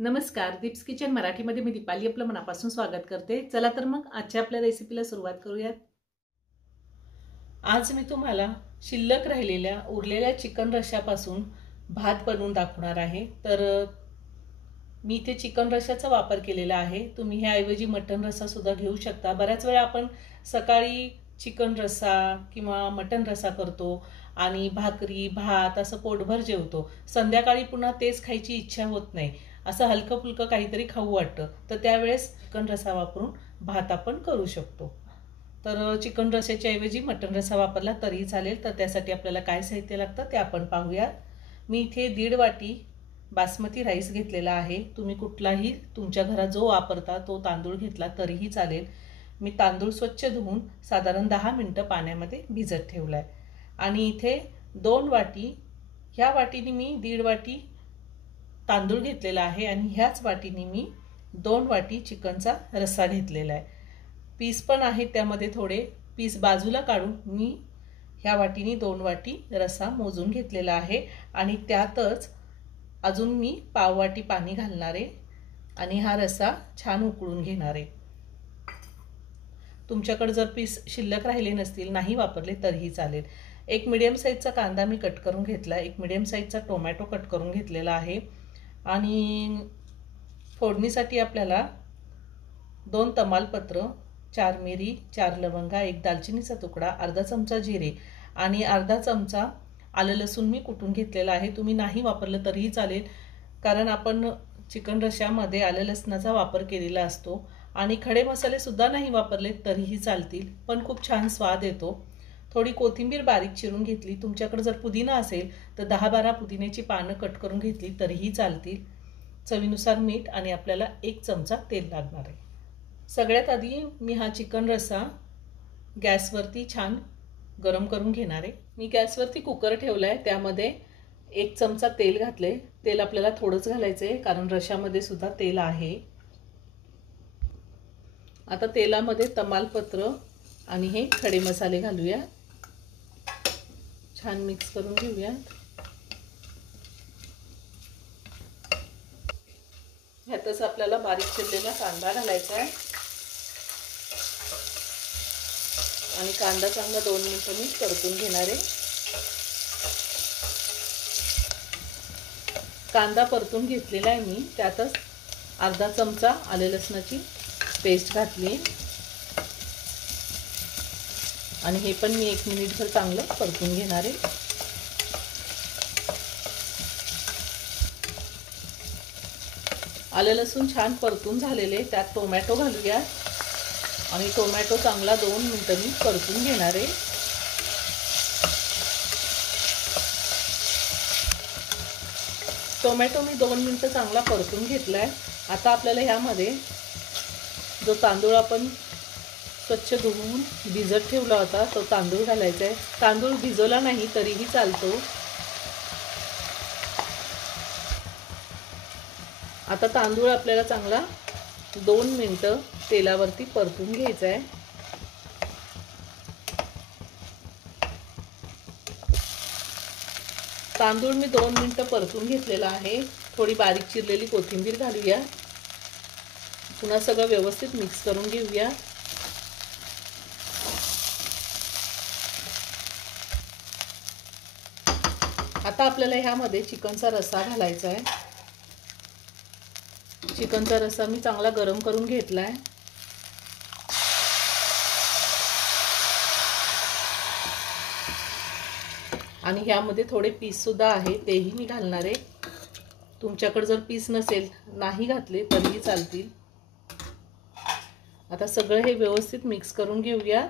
नमस्कार, दीप्स किचन मराठीमध्ये मी दीपाली आपलं मनापासून स्वागत करते। चला तर मग आजच्या आपल्या रेसिपीला सुरुवात करूयात। आज मी तुम्हाला शिल्लक राहिलेल्या उरलेल्या चिकन रश्श्यापासून भात बनवून दाखवणार आहे। तर मी इथे चिकन रश्श्याचा वापर केलेला आहे। तुम्ही ह्याऐवजी मटण रस्सा सुद्धा घेऊ शकता। बऱ्याच वेळा आपण सकाळी चिकन रस्सा किंवा मटण रस्सा करतो आणि भाकरी भात असं पोटभर जेवतो। संध्याकाळी पुन्हा तेच खायची इच्छा होत नाही, असं हलकं फुलकं काहीतरी खाऊ वाटतं। तर त्यावेळेस चिकन रस्सा वापरून भात आपण करू शकतो। तर चिकन रस्स्याच्या ऐवजी मटण रस्सा वापरला तरीही चालेल। तर त्यासाठी आपल्याला काय साहित्य लागतं ते आपण पाहूया। मी इथे 1.5 वाटी बासमती राईस घेतलेला आहे। तुम्ही कुठलाही तुमच्या घरात जो वापरता तो तांदूळ घेतला तरीही चालेल। मी तांदूळ स्वच्छ धुवून साधारण 10 मिनिटं पाण्यामध्ये भिजत ठेवलाय। आणि इथे 2 वाटी, ह्या वाटीने मी 1.5 वाटी तांदूळ घेतलेला आहे आणि ह्याच वाटीने मी 2 वाटी चिकनचा रस्सा घेतलेला आहे। पीस पण आहेत त्यामध्ये, थोडे पीस बाजूला काढून मी ह्या वाटीने 2 वाटी रस्सा मोजून घेतलेला आहे। आणि त्यातच अजून मी पाव वाटी पाणी घालणार आहे आणि हा रस्सा छान उकळून घेणार आहे। तुमच्याकडे जर पीस शिल्लक राहिले नसतील, नाही वापरले तरीही चालेल। एक मीडियम साईजचा कांदा मी कट करून घेतला, एक मीडियम साईजचा टोमॅटो कट करून घेतलेला आहे। आणि फोडणीसाठी आपल्याला 2 तमालपत्र, 4 मिरी, 4 लवंगा, 1 दालचिनीचा तुकडा, अर्धा चमचा जिरे आणि अर्धा चमचा आलं लसूण मी कुटून घेतलेला आहे। तुम्ही नाही वापरलं तरीही चालेल, कारण आपण चिकन रश्श्यामध्ये आलं लसणाचा वापर केलेला असतो। आणि खडे मसाले सुद्धा नाही वापरले तरीही चालतील, पण खूप छान स्वाद येतो। थोडी कोथिंबीर बारीक चिरून घेतली। तुमच्याकडे जर पुदिना असेल तर 10-12 पुदिन्याची पानं कट करून घेतली तरीही चालतील। चवीनुसार मीठ आणि आपल्याला 1 चमचा तेल लागणार आहे। सगळ्यात आधी मी हा चिकन रस्सा गॅसवरती छान गरम करून घेणार आहे। मी गॅसवरती कुकर ठेवलाय, त्यामध्ये 1 चमचा तेल घातले। तेल आपल्याला थोडंच घालायचं आहे, कारण रश्श्यामध्ये सुद्धा तेल आहे। आता तेलामध्ये तमालपत्र आणि हे खडे मसाले घालूया, छान मिक्स करून घेऊया। ह्यातच आपल्याला बारीक चिरलेला कांदा घालायचा आहे आणि कांदा चांगला 2 मिनिटं मी परतून घेणार आहे। कांदा परतून घेतलेला आहे मी, त्यातच अर्धा चमचा आले लसणाची पेस्ट घातली आणि हे पण मी 1 मिनिटभर चांगलं परतून घेणार आहे। आलं लसूण छान परतून झालेले, त्यात टोमॅटो घालूया आणि टोमॅटो चांगला 2 मिनिटं मी परतून घेणार आहे। टोमॅटो मी 2 मिनिटं चांगला परतून घेतलाय। आता आपल्याला ह्यामध्ये जो तांदूळ आपण स्वच्छ धुवून भिजत ठेवला होता तो तांदूळ घालायचा आहे। तांदूळ भिजवला नाही तरीही चालतो। आता तांदूळ आपल्याला चांगला 2 मिनिटं तेलावरती परतून घ्यायचा आहे। तांदूळ मी 2 मिनिटं परतून घेतलेला आहे। थोडी बारीक चिरलेली कोथिंबीर घालूया, पुन्हा सगळं व्यवस्थित मिक्स करून घेऊया। आता आपल्याला ह्यामध्ये चिकनचा रस्सा घालायचा आहे। चिकनचा रस्सा मी चांगला गरम करून घेतलाय आणि ह्यामध्ये थोडे पीस सुद्धा आहे, तेही मी घालणार आहे। तुमच्याकडे जर पीस नसेल, नाही घातले तरीही चालतील। आता सगळं हे व्यवस्थित मिक्स करून घेऊया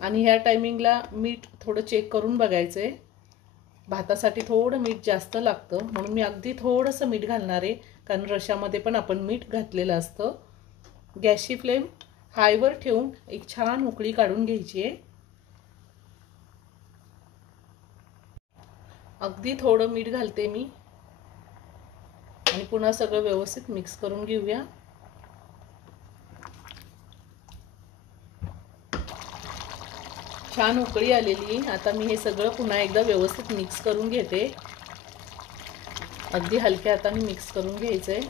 आणि ह्या टायमिंगला मीठ थोडं चेक करून बघायचंय। भातासाठी थोडं मीठ जास्त लागतं, म्हणून मी अगदी थोडंसं मीठ घालणार आहे, कारण रश्श्यामध्ये पण आपण मीठ घातलेलं असतं। गॅसची फ्लेम हायवर ठेवून एक छान उकळी काढून घ्यायची आहे। अगदी थोडं मीठ घालते मी आणि पुन्हा सगळं व्यवस्थित मिक्स करून घेऊया। छान उकळी आलेली। आता मी हे सगळं पुन्हा एकदा व्यवस्थित मिक्स करून घेते। अगदी हलक्या हाताने मिक्स करून घ्यायचंय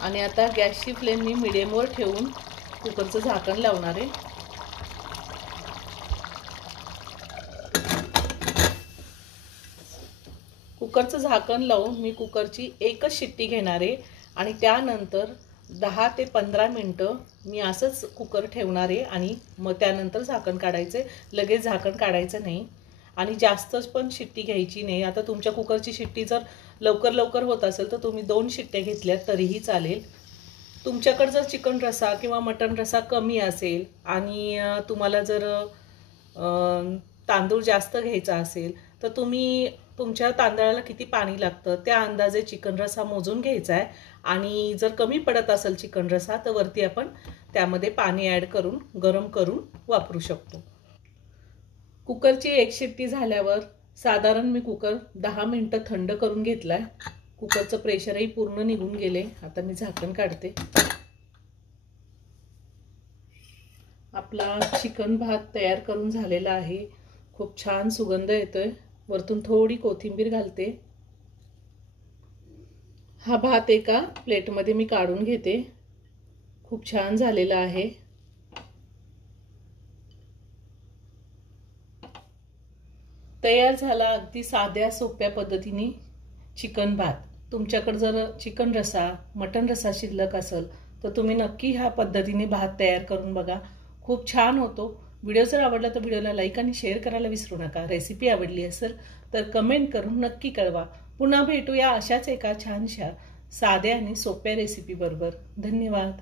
आणि आता गॅसची फ्लेम मी मिडियमवर ठेवून कुकरचं झाकण लावणार आहे। कुकरचं झाकण लावून मी कुकरची एकच शिट्टी घेणार आहे आणि त्यानंतर 10 ते 15 मिनिटं मी असंच कुकर ठेवणार आहे आणि मग त्यानंतर झाकण काढायचे। लगेच झाकण काढायचं नाही आणि जास्तच पण शिट्टी घ्यायची नाही। आता तुमच्या कुकरची शिट्टी जर लवकर होत असेल तर तुम्ही 2 शिट्ट्या घेतल्या तरीही चालेल। तुमच्याकडे जर चिकन रस्सा किंवा मटण रस्सा कमी असेल आणि तुम्हाला जर तांदूळ जास्त घ्यायचा असेल तर तुम्ही तुमच्या तांदळाला किती पाणी लागतं त्या अंदाजे चिकन रस्सा मोजून घ्यायचा आहे आणि जर कमी पडत असेल चिकन रस्सा तर वरती आपण त्यामध्ये पाणी ॲड करून गरम करून वापरू शकतो। कुकरची एक शिट्टी झाल्यावर साधारण मी कुकर 10 मिनिटं थंड करून घेतलाय। कुकरचं प्रेशरही पूर्ण निघून गेले। आता मी झाकण काढते। आपला चिकन भात तयार करून झालेला आहे। खूप छान सुगंध येतोय। वरतून थोडी कोथिंबीर घालते। हा भात एका प्लेटमध्ये मी काढून घेते। खूप छान झालेला आहे। तयार झाला अगदी साध्या सोप्या पद्धतीने चिकन भात। तुमच्याकडे जर चिकन रस्सा मटण रस्सा शिल्लक असेल तर तुम्ही नक्की ह्या पद्धतीने भात तयार करून बघा। खूप छान होतो। व्हिडिओ जर आवडला तर व्हिडिओला लाईक आणि शेअर करायला विसरू नका। रेसिपी आवडली असेल तर कमेंट करून नक्की कळवा। पुन्हा भेटूया अशाच एका छानशा साध्या आणि सोप्या रेसिपी बरोबर। धन्यवाद।